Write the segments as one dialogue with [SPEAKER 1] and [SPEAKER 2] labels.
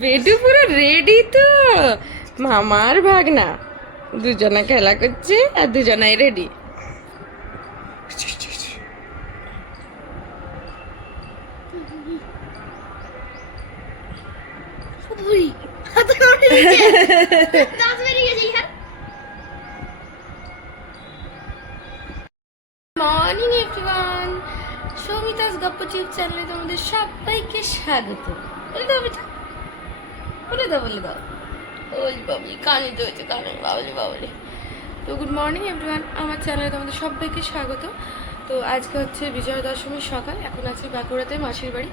[SPEAKER 1] বেটু পুরো রেডি তো। মামার ভাগনা। দুজনা খেলা করছে আর দুজনাই রেডি।
[SPEAKER 2] বুড়ি
[SPEAKER 1] মর্নিং এভরিওয়ান সৌমিতাস গপ্পচিপ চ্যানেলে তোমাদের সবাইকে স্বাগত। বলে দাও বেটা বলে দাও বলে দাও ওই বাবলি কানে তো কানে বাবলি বাবলি। তো গুড মর্নিং এভরিওয়ান আমার চ্যানেলে তোমাদের সবাইকে স্বাগত। তো আজকে হচ্ছে বিজয়া দশমীর সকাল। এখন আছি বাঁকুড়াতে মাসির বাড়ি।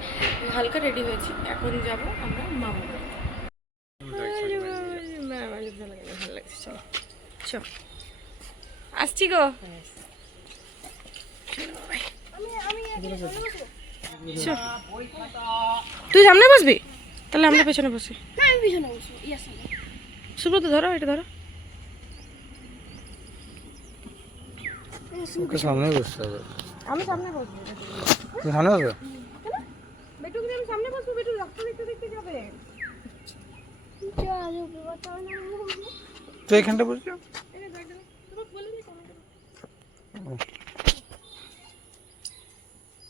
[SPEAKER 1] হালকা রেডি হয়েছি। এখন যাব আমরা মামু ভালো লাগছে চলো। চলো আসছি গো। তুই সামনে বসবি? তাহলে আমরা পেছনে বসি।
[SPEAKER 2] আমি পিছনে বসবো ইয়ার সামনে
[SPEAKER 1] সুব্রত ধরো এটা ধরো।
[SPEAKER 3] ওকে সামনে বসতে হবে।
[SPEAKER 1] আমি সামনে বসবো
[SPEAKER 3] সামনে বসবে?
[SPEAKER 1] বেটু আমি সামনে বসবো বেটু রক্ত দেখতে দেখতে যাবে।
[SPEAKER 2] চল
[SPEAKER 3] তুই এখানটা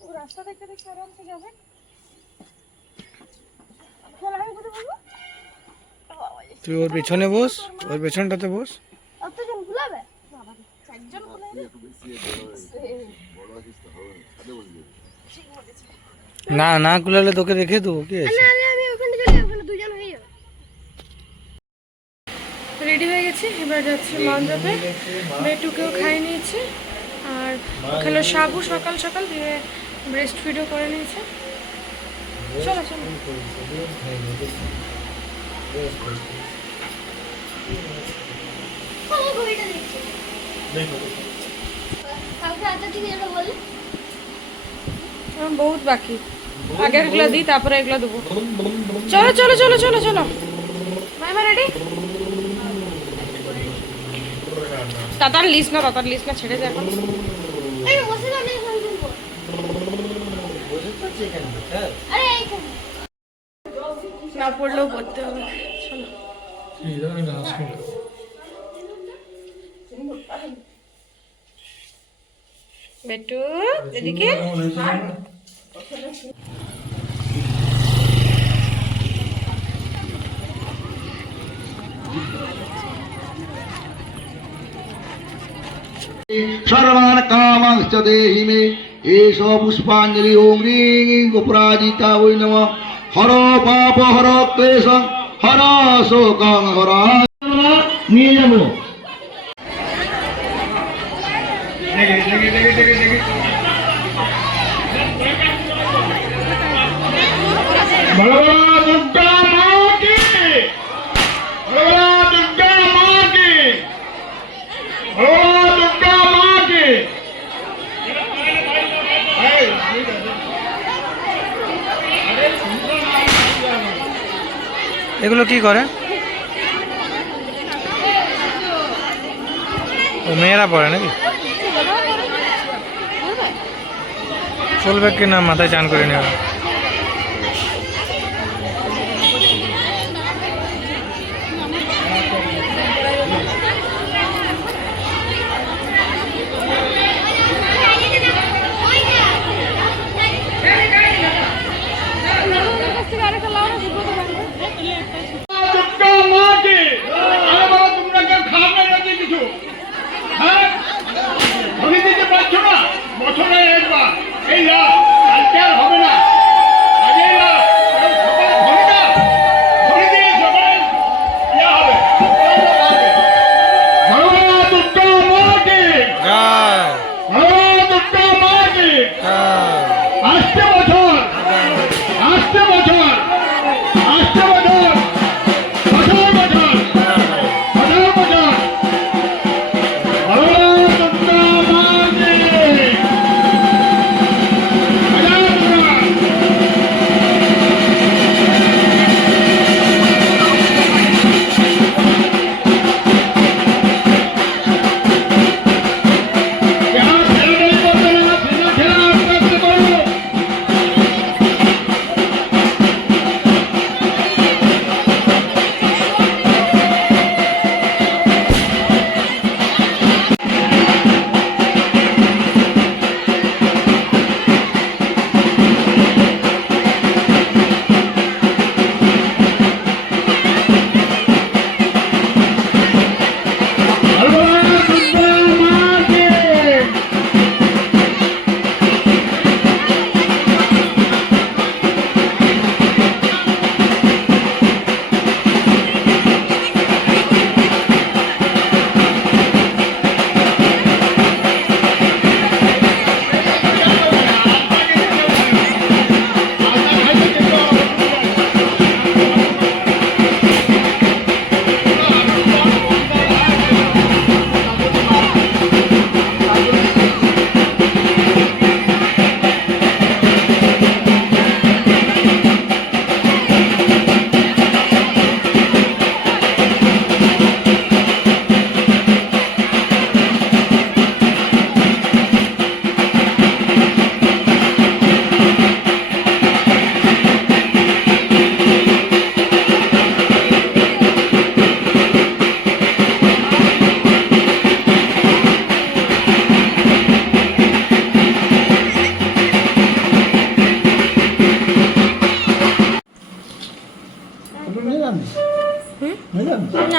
[SPEAKER 1] ও রাস্তা দেখতে দেখতে আরামসে যাবে।
[SPEAKER 3] তুই ওর পেছনে বস ওর পেছনটাতে বস। না না কুলালে তোকে রেখে দেবো কি আছে
[SPEAKER 2] না না আমি ওখানে চলে ওখানে দুজন হয়ে যাবে।
[SPEAKER 1] রেডি হয়ে গেছি এবার যাচ্ছি মন্ডপে বেটুকেও খাই নিয়েছি আর খেলো সাবু সকাল সকাল দিয়ে ব্রেস্ট ফিডও করে নিয়েছে। চলো চলো। বহুত বাকি। আগে এগুলো দিই তারপরে এগুলো দেবো। চলো চলো চলো চলো চলো। মাইমা রেডি তাতার লিস্ট না তাতার লিস্ট না ছেড়ে যায় এখন।
[SPEAKER 2] এই বসে না নেই ফোন করব
[SPEAKER 1] 이런 거 하시면 বেটু এদিকে
[SPEAKER 4] সর্বান কামাংশ দেহি মে এস পুষ্পাঞ্জলি ওম রিং গোপরাজিতা হর পাপ হর ক্লেশ హరాశోకం హరా. నీయము బలవా কি
[SPEAKER 3] করে? ও মেয়েরা পড়ে নাকি? চলবে কি না মাথায় চান করে নেওয়া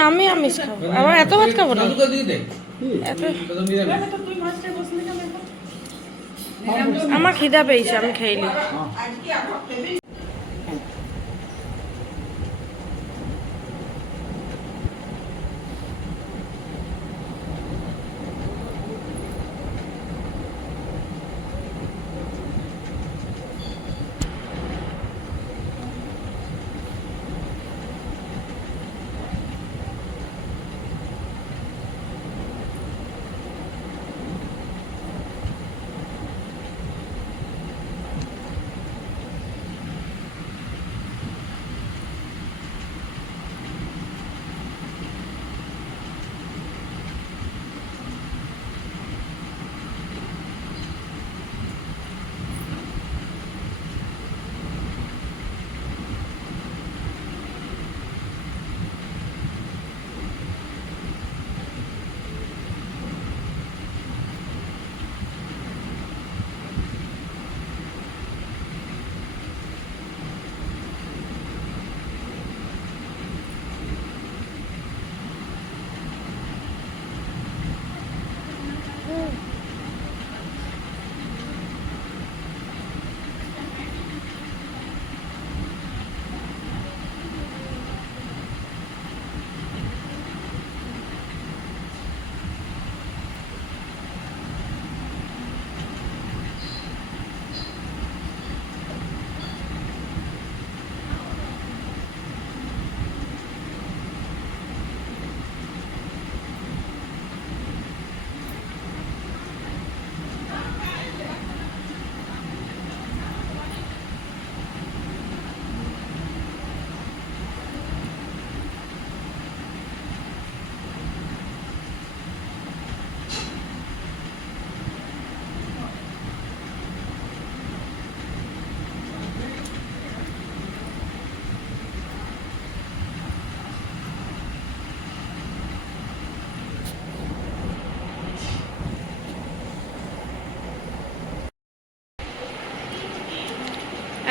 [SPEAKER 1] আমি আমিষ খাব। আমার এত ভাত খাব না। এত আমার খিদা পেয়েছে আমি খাইলি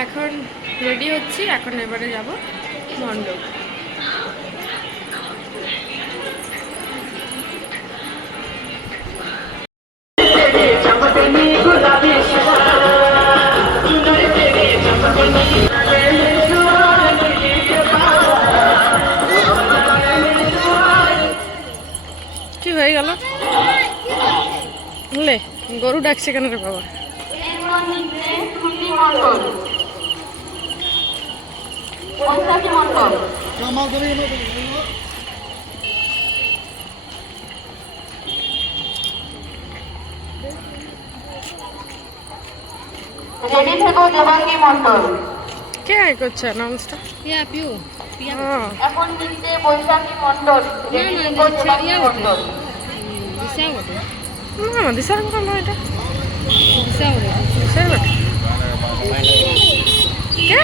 [SPEAKER 1] এখন রেডি হচ্ছি এখন এবারে যাব মণ্ডপ। কি হয়ে গরু ডাকছে কেন রে বাবা?
[SPEAKER 5] রেডি থেকো দেবাঙ্গী মন্ডল
[SPEAKER 1] কে আয় করছে নামসটা
[SPEAKER 5] এখন নিচে বৈশাখী মন্ডল রেডি থেকো দেবাঙ্গী মন্ডল
[SPEAKER 1] না দিশার কথা না এটা। দিশা বটে। কে?